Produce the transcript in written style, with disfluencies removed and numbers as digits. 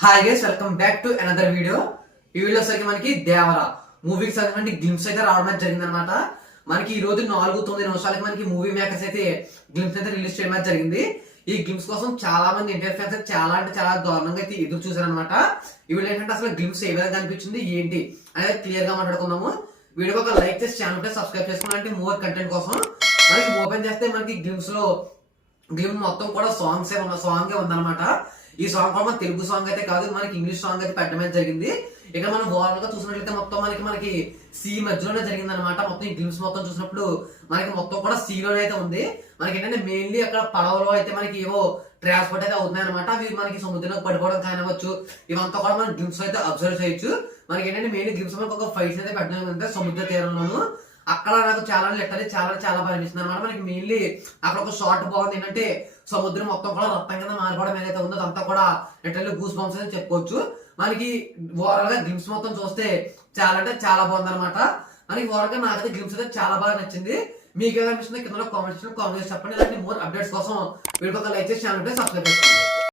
Hi guys, welcome back to another video. ఈ video సరికి మనకి దేవరా మూవీకి సంబంధించి గ్లిమ్స్ అయితే రావడం జరిగింది అనమాట. మనకి ఈ రోజు 4-9 నిమిషాలకి మనకి మూవీ మేకర్స్ అయితే గ్లిమ్స్ అయితే రిలీజ్ చేయడం జరిగింది. ఈ గ్లిమ్స్ కోసం చాలా మంది ఇండియన్ ఫ్యాన్స్ అయితే చాలా అంటే చాలా దారుణంగా అయితే ఎదురు చూసారనమాట. ఈ వీడియో ఏంటంటే అసలు గ్లిమ్స్ ఏ విధంగా కనిపించింది ఏంటి అనేది క్లియర్ గా మాట్లాడుకుందాము. వీడియోకి ఒక లైక్ చేసి ఛానల్ సబ్స్క్రైబ్ చేసుకోవాలంటే మోర్ కంటెంట్ కోసం. మనకి ఓపెన్ చేస్తే మనకి గ్లిమ్స్ లో గ్లిమ్ మొత్తం కూడా సాంగ్ ఉందన్నమాట. ఈ సాంగ్ కూడా మన తెలుగు సాంగ్ అయితే కాదు, మనకి ఇంగ్లీష్ సాంగ్ అయితే పెట్టడం జరిగింది. ఇక్కడ మనం ఓవరాల్ గా చూసినట్లయితే మొత్తం మనకి సీ మధ్యలోనే జరిగింది అనమాట. మొత్తం ఈ గ్లిమ్స్ మొత్తం చూసినప్పుడు మనకి మొత్తం కూడా సీ లోనే అయితే ఉంది. మనకి ఏంటంటే మెయిన్లీ అక్కడ పడవలో అయితే మనకి ఏవో ట్రాన్స్పోర్ట్ అయితే అవుతున్నాయి అనమాట. అవి మనకి సముద్రంలో పడిపోవడం కానివ్వచ్చు, ఇవంతా కూడా మనం గ్లిమ్స్ అయితే అబ్జర్వ్ చేయొచ్చు. మనకి ఏంటంటే మెయిన్ గ్లిమ్స్ మనకి ఒక ఫైట్స్ అయితే పెట్టడం అంటే సముద్ర తీరంలోను. అక్కడ నాకు చాలా లిటరలీ చాలా చాలా బాగా అనిపిస్తుంది అనమాట. మనకి మెయిన్లీ అక్కడ ఒక షార్ట్ బాగుంది ఏంటంటే సముద్రం మొత్తం కూడా రక్తం కింద మారిపోవడం ఏదైతే ఉందో అదంతా కూడా లిటరలీ గూస్ బంప్స్ అని చెప్పుకోవచ్చు. మనకి ఓవరాల్ గా గ్లిమ్స్ మొత్తం చూస్తే చాలా అంటే చాలా బాగుంది అనమాట. మనకి ఓవరాల్ గా నాకైతే గ్లిమ్స్ అయితే చాలా బాగా నచ్చింది. మీకు ఏమనిపిస్తుంది కింద కామెంట్స్ చేసి చెప్పండి. ఇలాంటి మోర్ అప్డేట్స్ కోసం వీడియో ఒక లైక్ చేసి ఛానల్ సబ్స్క్రైబ్ చేసుకోండి.